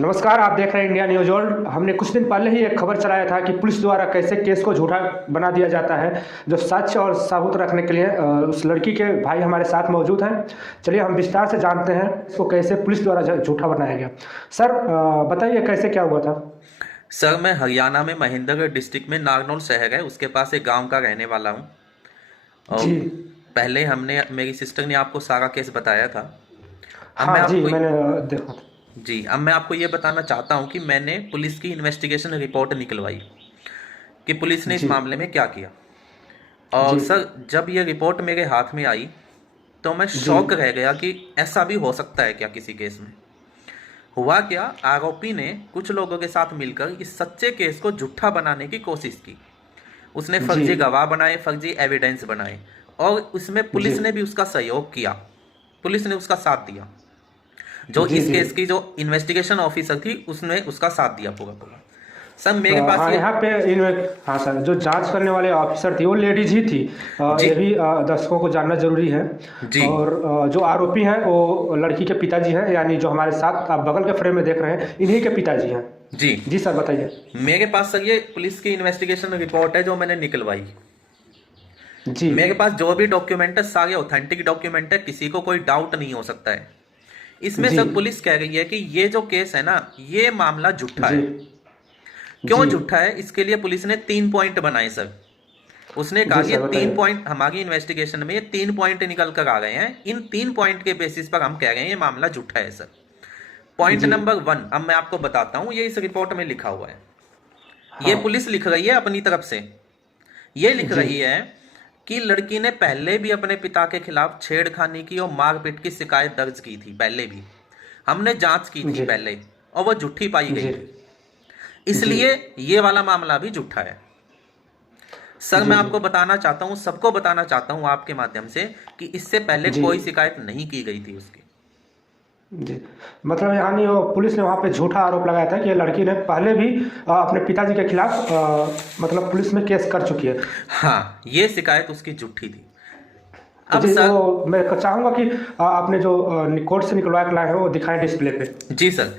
नमस्कार, आप देख रहे हैं इंडिया न्यूज वर्ल्ड। हमने कुछ दिन पहले ही एक खबर चलाया था कि पुलिस द्वारा कैसे केस को झूठा बना दिया जाता है, जो सच और साबुत रखने के लिए उस लड़की के भाई हमारे साथ मौजूद हैं। चलिए हम विस्तार से जानते हैं इसको कैसे पुलिस द्वारा झूठा बनाया गया। सर बताइए कैसे क्या हुआ था। सर, मैं हरियाणा में महेंद्रगढ़ डिस्ट्रिक्ट में नागनौल शहर है उसके पास एक गांव का रहने वाला हूं। और जी पहले हमने मेरी सिस्टर ने आपको सारा केस बताया था। अब मैं हाँ जी, आपको मैंने देखा था। जी अब मैं आपको ये बताना चाहता हूं कि मैंने पुलिस की इन्वेस्टिगेशन रिपोर्ट निकलवाई कि पुलिस ने इस जी मामले में क्या किया। और जी सर, जब ये रिपोर्ट मेरे हाथ में आई तो मैं जी शॉक रह गया कि ऐसा भी हो सकता है क्या किसी केस में। हुआ क्या, आरोपी ने कुछ लोगों के साथ मिलकर इस सच्चे केस को झूठा बनाने की कोशिश की। उसने जी फर्जी गवाह बनाए, फर्जी एविडेंस बनाए, और उसमें जी पुलिस ने भी उसका सहयोग किया। पुलिस ने उसका साथ दिया। जो जी इस जी केस की जो इन्वेस्टिगेशन ऑफिसर थी उसने उसका साथ दिया पूरा पूरा। सर मेरे पास हाँ ये यहाँ पे इन हाँ सर, जो जांच करने वाले ऑफिसर थी वो लेडीज ही थी। जी ये भी दर्शकों को जानना जरूरी है। जी और जो आरोपी हैं वो लड़की के पिताजी हैं, यानी जो हमारे साथ आप बगल के फ्रेम में देख रहे हैं इन्हीं के पिताजी हैं। जी जी सर बताइए। मेरे पास सर ये पुलिस की इन्वेस्टिगेशन रिपोर्ट है जो मैंने निकलवाई। जी मेरे पास जो भी डॉक्यूमेंट है सारे ऑथेंटिक डॉक्यूमेंट है, किसी को कोई डाउट नहीं हो सकता है। इसमें जी सर पुलिस कह रही है कि ये जो केस है ना, ये मामला झूठा जी है। क्यों जी झूठा है, इसके लिए पुलिस ने 3 पॉइंट बनाए सर। उसने कहा जी कि ये सर तीन बताइए। पॉइंट हमारी इन्वेस्टिगेशन में ये 3 पॉइंट निकल कर आ गए हैं। इन 3 पॉइंट के बेसिस पर हम कह रहे हैं ये मामला झूठा है सर। पॉइंट जी नंबर 1 अब मैं आपको बताता हूं, ये इस रिपोर्ट में लिखा हुआ है। ये हाँ पुलिस लिख रही है अपनी तरफ से। ये लिख जी रही है कि लड़की ने पहले भी अपने पिता के खिलाफ छेड़खानी की और मारपीट की शिकायत दर्ज की थी। पहले भी हमने जांच की थी जी पहले, और वो झूठी पाई गई जी थी। जी इसलिए ये वाला मामला भी झूठा है। सर जी मैं जी आपको बताना चाहता हूं, सबको बताना चाहता हूं आपके माध्यम से कि इससे पहले जी कोई शिकायत नहीं की गई थी उसकी। जी मतलब यानी वो पुलिस ने वहाँ पे झूठा आरोप लगाया था कि ये लड़की ने पहले भी अपने पिताजी के खिलाफ मतलब पुलिस में केस कर चुकी है। हाँ, ये शिकायत उसकी झूठी थी। तो अब जी सर वो मैं चाहूँगा कि आपने जो कोर्ट से निकलवा के लाए हैं वो दिखाएं डिस्प्ले पे। जी सर,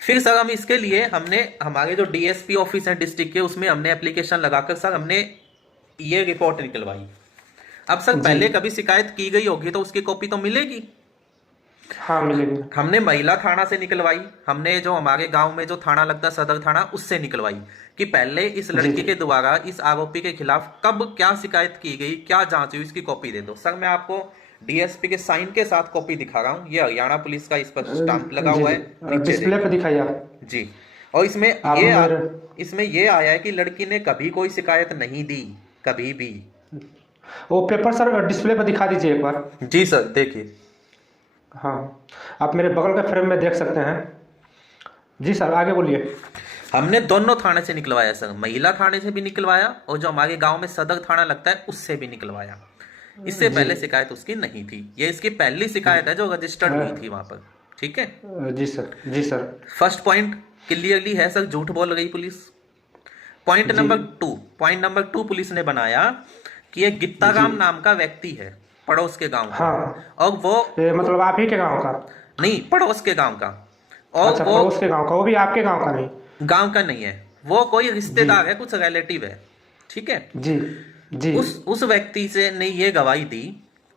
फिर सर हम इसके लिए हमने हमारे जो डीएसपी ऑफिस है डिस्ट्रिक्ट के, उसमें हमने एप्लीकेशन लगाकर सर हमने ये रिपोर्ट निकलवाई। अब सर जी पहले कभी शिकायत की गई होगी तो उसकी कॉपी तो मिलेगी। हाँ मिलेगी। हमने महिला थाना से निकलवाई, हमने जो हमारे गांव में जो थाना लगता है सदर थाना, उससे निकलवाई कि पहले इस जी लड़की जी के द्वारा इस आरोपी के खिलाफ कब क्या शिकायत की गई, क्या जांच हुई, इसकी कॉपी दे दो। सर मैं आपको डीएसपी के साइन के साथ कॉपी दिखा रहा हूँ। ये हरियाणा पुलिस का इस पर स्टाम्प लगा जी हुआ जी है, नीचे डिस्प्ले पे देखिए। दिखाइए आप। जी, और आप मेरे इसमें ये आया है कि लड़की ने कभी कोई शिकायत नहीं दी, कभी भी। वो पेपर सर डिस्प्ले पे दिखा दीजिए एक बार। जी सर देखिए। हाँ आप मेरे बगल के फ्रेम में देख सकते हैं। जी सर आगे बोलिए। हमने दोनों थाने से निकलवाया सर, महिला थाने से भी निकलवाया और जो हमारे गांव में सदर थाना लगता है उससे भी निकलवाया। इससे जी पहले शिकायत उसकी नहीं थी। ये इसकी पहली शिकायत है जो रजिस्टर्ड हुई थी वहां पर। ठीक है। जी सर जी सर फर्स्ट पॉइंट क्लियरली है सर, झूठ बोल रही पुलिस। जी पॉइंट नंबर टू पुलिस ने बनाया कि ये जी गित्ताराम नाम का व्यक्ति है, पड़ोस के गांव का। हाँ और वो ये मतलब आप ही के गांव का। नहीं, पड़ोस के गांव का। और अच्छा वो पड़ोस के गांव का, वो भी आपके गांव का नहीं। गांव का नहीं है, वो कोई जी रिश्तेदार है, कुछ रिलेटिव है। ठीक है। जी जी उस व्यक्ति से ने ये गवाही दी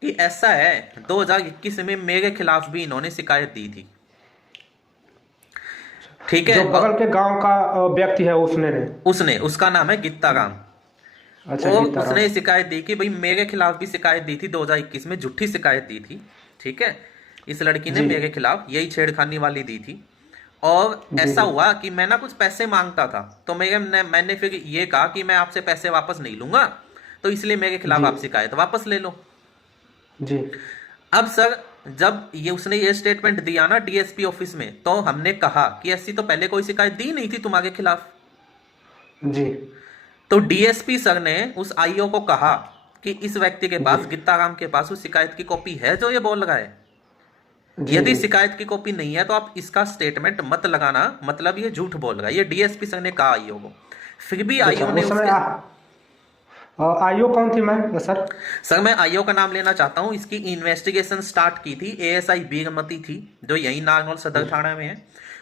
कि ऐसा है 2021 में मेरे खिलाफ भी इन्होंने शिकायत दी थी। ठीक है। जो बगल के गांव का व्यक्ति है उसने ने। उसने, उसका नाम है गित्ताराम। अच्छा और गीताराम। उसने शिकायत दी कि भाई मेरे खिलाफ भी शिकायत दी थी 2021 में, झूठी शिकायत दी थी। ठीक है। इस लड़की ने जी मेरे खिलाफ यही छेड़खानी वाली दी थी। और जी ऐसा जी हुआ कि मैं ना कुछ पैसे मांगता था, तो मैंने फिर ये कहा कि मैं आपसे पैसे वापस नहीं लूंगा, तो इसलिए मेरे खिलाफ जी आप शिकायत वापस ले लो। जी अब सर जब ये उसने ये स्टेटमेंट दिया ना डीएसपी ऑफिस में, तो हमने कहा कि ऐसी तो पहले कोई शिकायत दी नहीं थी तुम्हारे खिलाफ। जी तो डीएसपी सर ने उस आईओ को कहा कि इस व्यक्ति के जी पास, गित्ताराम के पास, उस शिकायत की कॉपी है जो ये बोल रहा है। जी यदि जी शिकायत की कॉपी नहीं है तो आप इसका स्टेटमेंट मत लगाना, मतलब ये झूठ बोल रहा है। ये डीएसपी सर ने कहा आईओ को। फिर भी अच्छा आईओ ने उस समय उसके आईओ कौन थी मैम सर। सर मैं आईओ का नाम लेना चाहता हूं। इसकी इन्वेस्टिगेशन स्टार्ट की थी एएसआई बीरमती थी, जो यही नागनौल सदर थाना में है।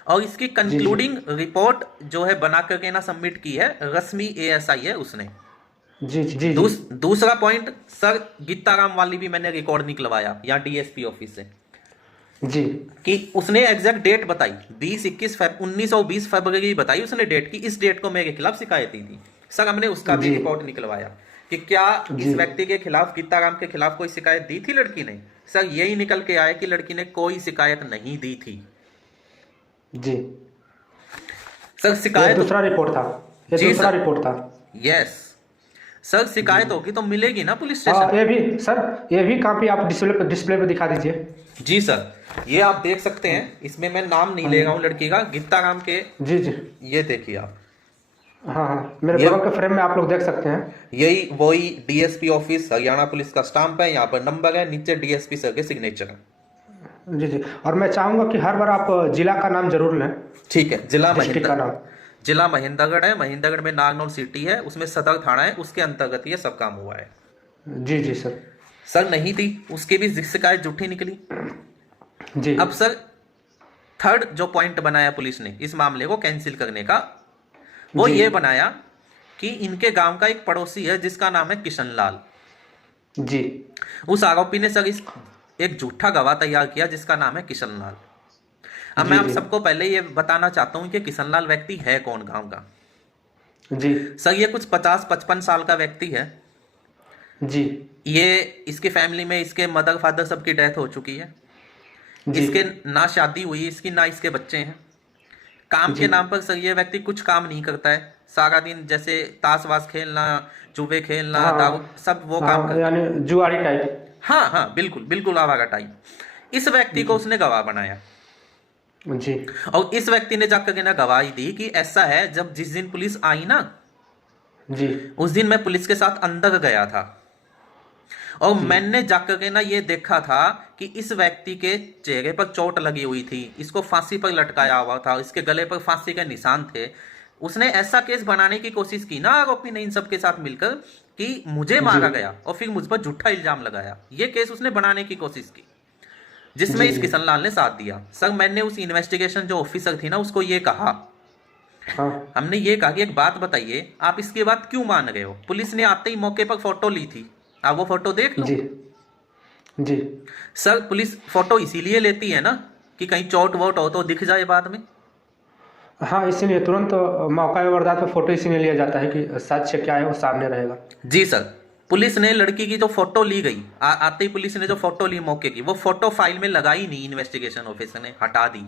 और इसकी कंक्लूडिंग रिपोर्ट जो है बना करके ना सबमिट की है रश्मि एएसआई है उसने। जी जी जी दूसरा पॉइंट सर, गीताराम वाली भी मैंने रिकॉर्ड निकलवाया यहाँ डीएसपी ऑफिस से जी कि उसने एग्जैक्ट डेट बताई 19 फरवरी बताई उसने डेट की, इस डेट को मेरे खिलाफ शिकायत दी थी। सर हमने उसका भी रिकॉर्ड निकलवाया कि क्या इस व्यक्ति के खिलाफ, गीताराम के खिलाफ कोई शिकायत दी थी लड़की ने। सर यही निकल के आया कि लड़की ने कोई शिकायत नहीं दी थी। जी सर शिकायत दूसरा रिपोर्ट था, ये जी दूसरा सर, रिपोर्ट था। यस सर, शिकायत होगी तो मिलेगी ना पुलिस स्टेशन। ये भी सर, ये भी कॉपी आप डिस्प्ले पे दिखा दीजिए। जी सर, ये आप देख सकते हैं, इसमें मैं नाम नहीं ले रहा हूँ लड़की का, गीताराम के। जी जी ये देखिए आप, हाँ हाँ, मेरे बगल के फ्रेम में आप लोग देख सकते हैं। यही वही डीएसपी ऑफिस हरियाणा पुलिस का स्टाम्प है, यहाँ पर नंबर है, नीचे डीएसपी सर के सिग्नेचर है। जी जी, और मैं चाहूंगा कि हर बार आप जिला का नाम जरूर लें। ठीक है, जिला डिस्ट्रिक्ट का नाम, जिला महेंद्रगढ़ है, महेंद्रगढ़ में नागनौल सिटी है, उसमें सदर थाना है, उसके अंतर्गत ये सब काम हुआ है। जी जी सर। सर नहीं थी, उसकी भी शिकायत झूठी निकली। जी अब सर थर्ड जो पॉइंट बनाया पुलिस ने इस मामले को कैंसिल करने का, वो ये बनाया कि इनके गांव का एक पड़ोसी है जिसका नाम है किशन लाल। जी, उस आरोपी ने सर एक झूठा गवाह तैयार किया जिसका नाम है किशन लाल। अब मैं आप सबको पहले ये बताना चाहता हूं कि किशन लाल व्यक्ति है कौन गांव का। जी सर ये कुछ 50-55 साल का व्यक्ति है जी। ये, इसके फैमिली में इसके मदर फादर सबकी डेथ हो चुकी है, इसके ना शादी हुई, इसकी ना इसके बच्चे हैं। काम के नाम पर सर ये व्यक्ति कुछ काम नहीं करता है, सारा दिन जैसे ताश वाश खेलना, जुए खेलना, दारू, सब वो काम करता है, यानी जुआरी टाइप। हाँ हाँ बिल्कुल बिल्कुल आवारा टाइप। इस व्यक्ति को उसने गवाह बनाया जी, और इस व्यक्ति ने जाकर के ना गवाही दी कि ऐसा है, जब जिस दिन पुलिस आई ना जी, उस दिन मैं पुलिस के साथ अंदर गया था और मैंने जाकर के ना ये देखा था कि इस व्यक्ति के चेहरे पर चोट लगी हुई थी, इसको फांसी पर लटकाया हुआ था, इसके गले पर फांसी के निशान थे। उसने ऐसा केस बनाने की कोशिश की ना आरोपी ने इन सब के साथ मिलकर कि मुझे मारा गया और फिर मुझ पर झूठा इल्जाम लगाया। ये केस उसने बनाने की कोशिश की जिसमें इस किशन लाल ने साथ दिया। सर मैंने उस इन्वेस्टिगेशन जो ऑफिसर थी ना उसको ये कहा, हमने ये कहा कि एक बात बताइए, आप इसके बाद क्यों मान गए हो? पुलिस ने आते ही मौके पर फोटो ली थी, आप वो फोटो देख लो। जी जी। सर पुलिस फोटो इसीलिए लेती है ना कि कहीं चोट वोट हो तो दिख जाए बाद में। हाँ, इसीलिए तुरंत मौका वारदात पे फोटो इसीलिए लिया जाता है कि साक्ष्य क्या है वो सामने रहेगा। जी सर, पुलिस ने लड़की की जो फोटो ली गई, आते ही पुलिस ने जो फोटो ली मौके की, वो फोटो फाइल में लगाई नहीं, इन्वेस्टिगेशन ऑफिसर ने हटा दी।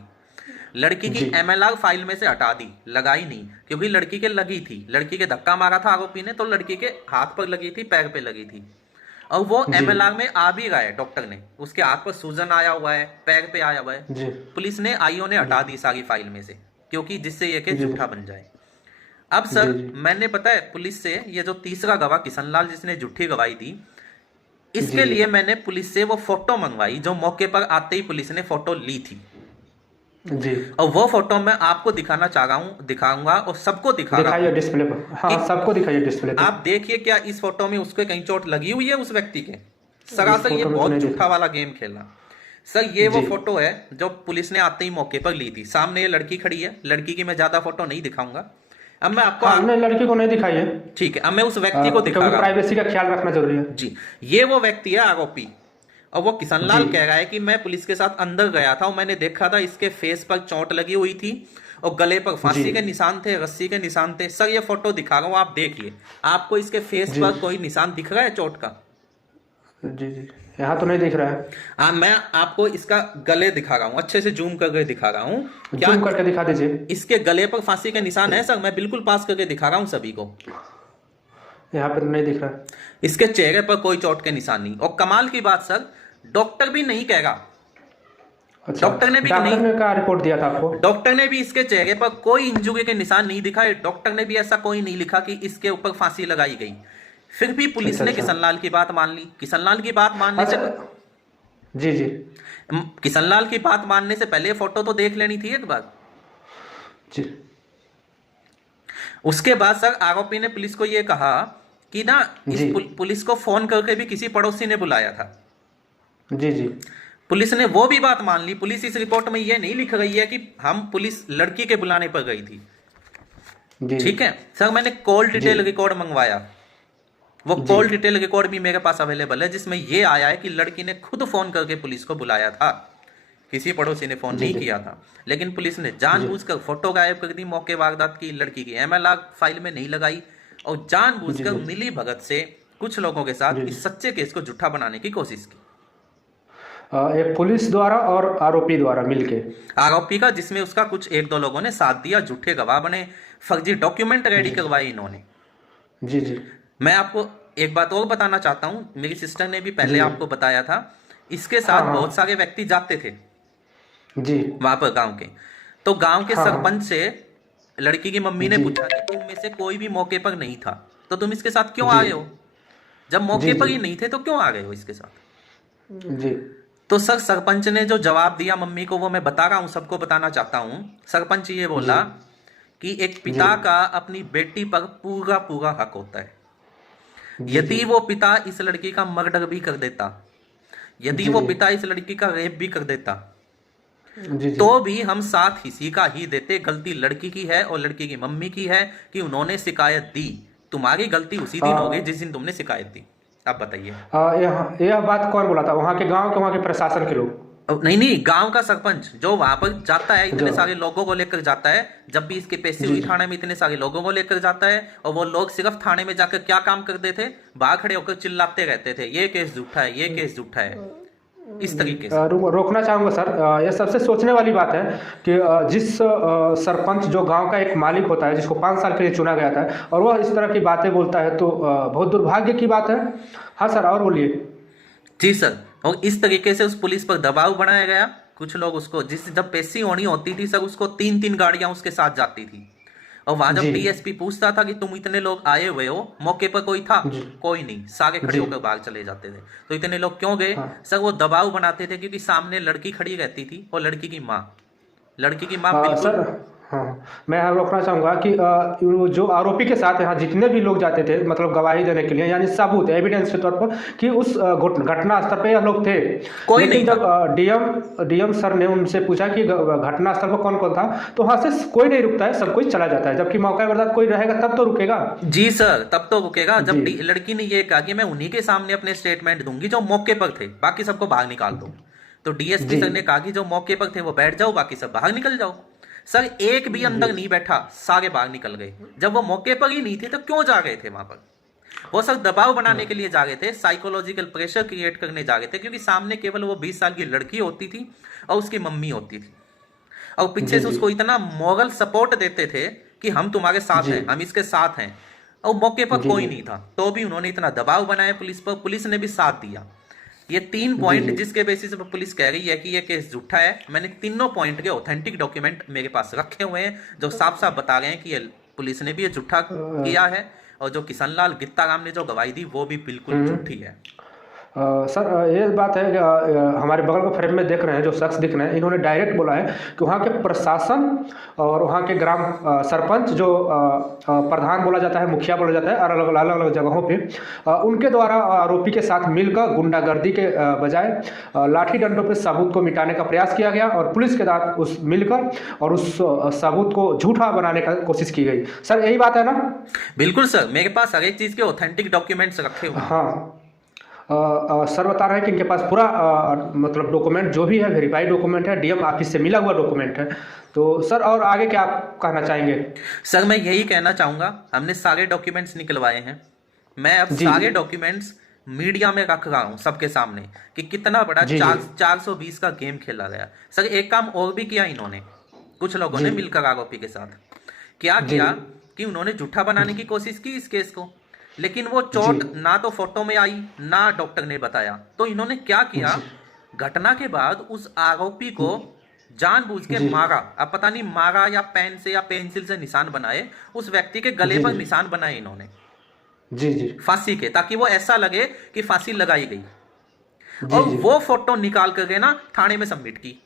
लड़की की एमएलआर फाइल में से हटा दी, लगाई नहीं, क्योंकि लड़की के लगी थी, लड़की के धक्का मारा था आरोपी ने तो लड़की के हाथ पर लगी थी, पैर पे लगी थी, और वो एमएलआर में आ भी रहा है, डॉक्टर ने उसके हाथ पर सूजन आया हुआ है, पैर पे आया हुआ है। पुलिस ने आईओ ने हटा दी सारी फाइल में से, क्योंकि जिससे ये केस झूठा बन जाए। अब सर मैंने पता है पुलिस से ये जो तीसरा गवाह किशन लाल जिसने झूठी गवाही दी, इसके लिए मैंने पुलिस से वो फोटो मंगवाई जो मौके पर आते ही पुलिस ने फोटो ली थी जी, और वो फोटो मैं आपको दिखाना चाह रहा हूँ, दिखाऊंगा और सबको दिखाइए डिस्प्ले पर। हाँ, सबको दिखाइए डिस्प्ले पर। आप देखिए क्या इस फोटो में उसके कहीं चोट लगी हुई है उस व्यक्ति के? सरासर ये बहुत झूठा वाला गेम खेला। सर ये वो फोटो है जो पुलिस ने आते ही मौके पर ली थी। सामने ये लड़की खड़ी है, लड़की की मैं ज्यादा फोटो नहीं दिखाऊंगा, अब मैं आपको हमने लड़की को नहीं दिखाई है। ठीक है, अब मैं उस व्यक्ति को दिखा रहा हूं, प्राइवेसी का ख्याल रखना जरूरी है। जी, ये वो व्यक्ति है आरोपी, और वो किशन लाल कह रहा है कि मैं पुलिस के साथ अंदर गया था और मैंने देखा था इसके फेस पर चोट लगी हुई थी और गले पर फांसी के निशान थे, रस्सी के निशान थे। सर ये फोटो दिखा रहा हूं, आप देखिए, आपको इसके फेस पर कोई निशान दिख रहा है चोट का? जी जी, यहाँ तो नहीं दिख रहा है। मैं आपको इसका गले दिखा रहा हूँ, अच्छे से जूम करके दिखा रहा हूँ, जूम करके दिखा दीजिए। इसके गले पर फांसी के निशान है सर, मैं बिल्कुल पास करके दिखा रहा हूँ सभी को। यहाँ पर नहीं दिख रहा। इसके चेहरे पर कोई चोट के निशान नहीं, और कमाल की बात सर डॉक्टर भी नहीं कहेगा। अच्छा, डॉक्टर ने क्या रिपोर्ट दिया था आपको? डॉक्टर ने भी इसके चेहरे पर कोई इंजुरी के निशान नहीं दिखाए, डॉक्टर ने भी ऐसा कोई नहीं लिखा कि इसके ऊपर फांसी लगाई गई। फिर भी पुलिस ने किशन लाल की बात मान ली। किशन लाल की बात मानने से जी जी, किशन लाल की बात मानने से पहले फोटो तो देख लेनी थी एक बार जी। उसके बाद सर आरोपी ने पुलिस को यह कहा कि ना इस पुलिस को फोन करके भी किसी पड़ोसी ने बुलाया था। जी जी। पुलिस ने वो भी बात मान ली। पुलिस इस रिपोर्ट में ये नहीं लिख रही है कि हम पुलिस लड़की के बुलाने पर गई थी। जी ठीक है सर, मैंने कॉल डिटेल रिकॉर्ड मंगवाया, वो कॉल डिटेल रिकॉर्ड भी मेरे पास अवेलेबल है, जिसमें ये आया है कि लड़की ने खुद फोन करके पुलिस को बुलाया था, किसी पड़ोसी ने फोन नहीं किया था। लेकिन पुलिस ने जानबूझकर फोटो गायब कर दी मौके वारदात की, लड़की की एमएलआर फाइल में नहीं लगाई और जानबूझकर मिली भगत से कुछ लोगों के साथ इस सच्चे केस को झूठा बनाने की कोशिश की। एक पुलिस द्वारा और आरोपी द्वारा मिलके, आरोपी का जिसमें उसका कुछ एक दो लोगों ने साथ दिया, झूठे गवाह बने, फर्जी डॉक्यूमेंट रेडी करवाए इन्होंने। जी जी। मैं आपको एक बात और बताना चाहता हूं, मेरी सिस्टर ने भी पहले आपको बताया था, इसके साथ बहुत सारे व्यक्ति जाते थे जी वहां पर गांव के। तो गांव के सरपंच से लड़की की मम्मी ने पूछा कि तुम में से कोई भी मौके पर नहीं था तो तुम इसके साथ क्यों आ गए हो? जब मौके पर ही नहीं थे तो क्यों आ गए हो इसके साथ? जी। तो सर सरपंच ने जो जवाब दिया मम्मी को वो मैं बता रहा हूं, सबको बताना चाहता हूं। सरपंच ये बोला कि एक पिता का अपनी बेटी पर पूरा पूरा हक होता है। यदि वो पिता इस लड़की का मर्डर भी कर देता, यदि वो पिता इस लड़की का रेप भी कर देता, तो भी हम साथ इसी का ही देते। गलती लड़की की है और लड़की की मम्मी की है कि उन्होंने शिकायत दी। तुम्हारी गलती उसी दिन हो गई जिस दिन तुमने शिकायत दी। आप बताइए। यह बात कौन बोला था? वहाँ के गांव के, वहाँ के प्रशासन के लोग? नहीं, गांव का सरपंच जो वहां पर जाता है, इतने सारे लोगों को लेकर जाता है। जब भी इसके पेशी हुई थाने में, इतने सारे लोगों को लेकर जाता है और वो लोग सिर्फ थाने में जाकर क्या काम करते थे? बाहर खड़े होकर चिल्लाते रहते थे, ये केस झूठा है, ये केस झूठा है, इस तरीके से। रोकना चाहूंगा सर, यह सबसे सोचने वाली बात है कि जिस सरपंच जो गांव का एक मालिक होता है, जिसको 5 साल के लिए चुना गया था, और वह इस तरह की बातें बोलता है तो बहुत दुर्भाग्य की बात है। हाँ सर, और बोलिए। जी सर, और इस तरीके से उस पुलिस पर दबाव बनाया गया। कुछ लोग उसको, जब पेशी होनी होती थी सर, उसको 3-3 गाड़ियां उसके साथ जाती थी। और वहां जब डीएसपी पूछता था कि तुम इतने लोग आए हुए हो, मौके पर कोई था? कोई नहीं, सारे खड़े होकर बाहर चले जाते थे। तो इतने लोग क्यों गए? सर वो दबाव बनाते थे क्योंकि सामने लड़की खड़ी रहती थी और लड़की की माँ बिल्कुल। सर हाँ, मैं यहाँ रोकना चाहूँगा कि जो आरोपी के साथ यहाँ जितने भी लोग जाते थे, मतलब गवाही देने के लिए, यानी सबूत एविडेंस के तौर पर कि उस घटना स्थल पे हम लोग थे, कोई लेकिन नहीं जब डीएम सर ने उनसे पूछा कि घटना स्थल पर कौन कौन था, तो वहाँ से कोई नहीं रुकता है, सब कोई चला जाता है। जबकि मौका बर्दाश्त कोई रहेगा तब तो रुकेगा। जी सर, तब तो रुकेगा जब लड़की ने ये कहा कि मैं उन्हीं के सामने अपने स्टेटमेंट दूंगी जो मौके पर थे, बाकी सबको बाहर निकाल दो। तो डीएसपी सर ने कहा कि जो मौके पर थे वो बैठ जाओ, बाकी सब बाहर निकल जाओ। सर एक भी अंदर नहीं बैठा, सारे बाहर निकल गए। जब वो मौके पर ही नहीं थे तो क्यों जा गए थे वहां पर? वो सर दबाव बनाने के लिए जा गए थे, साइकोलॉजिकल प्रेशर क्रिएट करने जा गए थे, क्योंकि सामने केवल वो 20 साल की लड़की होती थी और उसकी मम्मी होती थी, और पीछे से उसको इतना मॉरल सपोर्ट देते थे कि हम तुम्हारे साथ हैं, हम इसके साथ हैं। और मौके पर कोई नहीं था तो भी उन्होंने इतना दबाव बनाया पुलिस पर, पुलिस ने भी साथ दिया। ये 3 पॉइंट जिसके बेसिस पर पुलिस कह रही है कि ये केस झूठा है, मैंने तीनों पॉइंट के ऑथेंटिक डॉक्यूमेंट मेरे पास रखे हुए हैं जो साफ साफ बता रहे हैं कि ये पुलिस ने भी ये झूठा किया है, और जो किशन लाल गित्ता राम ने जो गवाही दी वो भी बिल्कुल झूठी है। सर ये बात है कि हमारे बगल के फ्रेम में देख रहे हैं जो शख्स दिख रहे हैं, इन्होंने डायरेक्ट बोला है कि वहाँ के प्रशासन और वहाँ के ग्राम सरपंच जो प्रधान बोला जाता है, मुखिया बोला जाता है, अलग अलग जगहों पे, उनके द्वारा आरोपी के साथ मिलकर गुंडागर्दी के बजाय लाठी डंडों पे सबूत को मिटाने का प्रयास किया गया, और पुलिस के साथ उस मिलकर और उस सबूत को झूठा बनाने का कोशिश की गई। सर यही बात है ना? बिल्कुल सर, मेरे पास हर एक चीज़ के ऑथेंटिक डॉक्यूमेंट्स रखे हुए हैं। हाँ, सर बता रहे हैं कि इनके पास पूरा मतलब डॉक्यूमेंट जो भी है वेरीफाइड डॉक्यूमेंट है, डीएम ऑफिस से मिला हुआ डॉक्यूमेंट है। तो सर और आगे क्या आप कहना चाहेंगे? सर मैं यही कहना चाहूँगा, हमने सारे डॉक्यूमेंट्स निकलवाए हैं, मैं अब सारे डॉक्यूमेंट्स मीडिया में रख रहा हूँ सबके सामने कि कितना बड़ा 420 का गेम खेला गया। सर एक काम और भी किया इन्होंने, कुछ लोगों ने मिलकर आरोपी के साथ क्या किया कि उन्होंने झूठा बनाने की कोशिश की इस केस को, लेकिन वो चोट ना तो फोटो में आई ना डॉक्टर ने बताया। तो इन्होंने क्या किया, घटना के बाद उस आरोपी को जानबूझ के मारा। अब पता नहीं मारा या पेन से या पेंसिल से निशान बनाए, उस व्यक्ति के गले पर निशान बनाए इन्होंने फांसी के, ताकि वो ऐसा लगे कि फांसी लगाई गई। और वो फोटो निकाल कर गए ना थाने में सबमिट की।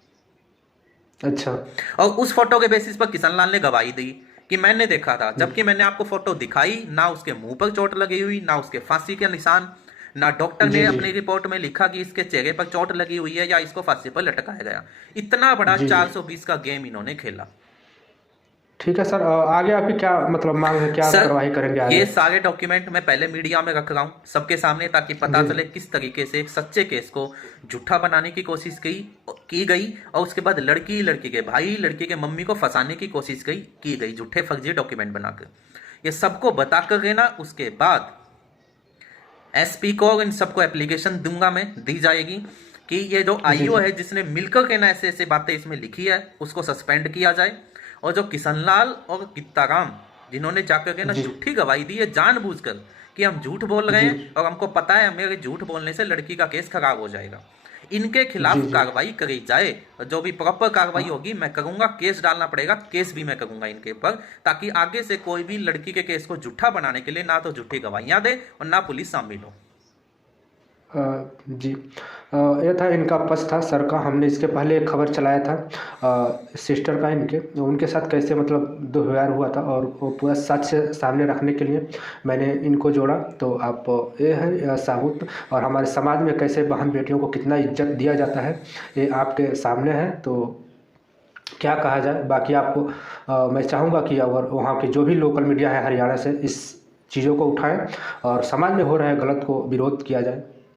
अच्छा। और उस फोटो के बेसिस पर किशन लाल ने गवाही दी कि मैंने देखा था, जबकि मैंने आपको फोटो दिखाई, ना उसके मुंह पर चोट लगी हुई, ना उसके फांसी के निशान, ना डॉक्टर जी ने जी अपनी रिपोर्ट में लिखा कि इसके चेहरे पर चोट लगी हुई है या इसको फांसी पर लटकाया गया। इतना बड़ा जी जी 420 का गेम इन्होंने खेला। ठीक है सर, आगे आपकी क्या मतलब मांग है, क्या सर, कार्रवाई करेंगे ये आगे? सारे डॉक्यूमेंट मैं पहले मीडिया में रख रहा हूँ सबके सामने, ताकि पता जी चले किस तरीके से एक सच्चे केस को झूठा बनाने की कोशिश की गई, और उसके बाद लड़की के भाई, लड़की के मम्मी को फंसाने की कोशिश की गई झूठे फर्जी डॉक्यूमेंट बनाकर। ये सबको बता कर देना, उसके बाद एसपी को इन सबको एप्लीकेशन दूंगा मैं, दी जाएगी कि ये जो जी आईओ जी है जिसने मिलकर के ना ऐसे ऐसे बातें इसमें लिखी है उसको सस्पेंड किया जाए, और जो किशनलाल और कित्ताराम जिन्होंने जाकर के ना जी झूठी गवाही दी है जानबूझकर कि हम झूठ बोल रहे जी हैं और हमको पता है हमें झूठ बोलने से लड़की का केस खराब हो जाएगा, इनके जी खिलाफ जी कार्रवाई करी जाए। और जो भी प्रॉपर कार्रवाई हाँ होगी मैं करूंगा, केस डालना पड़ेगा, केस भी मैं करूंगा इनके ऊपर, ताकि आगे से कोई भी लड़की के केस को झूठा बनाने के लिए ना तो झूठी गवाहियां दे और ना पुलिस शामिल हो। जी, ये था इनका पक्ष था सर का। हमने इसके पहले एक खबर चलाया था सिस्टर का, इनके उनके साथ कैसे मतलब दुर्व्यवहार हुआ था, और वो पूरा सच सामने रखने के लिए मैंने इनको जोड़ा। तो आप ये है साबुत, और हमारे समाज में कैसे बहन बेटियों को कितना इज्जत दिया जाता है ये आपके सामने है। तो क्या कहा जाए, बाकी आपको मैं चाहूँगा कि अगर वहाँ के जो भी लोकल मीडिया है हरियाणा से, इस चीज़ों को उठाएं और समाज में हो रहे गलत को विरोध किया जाए।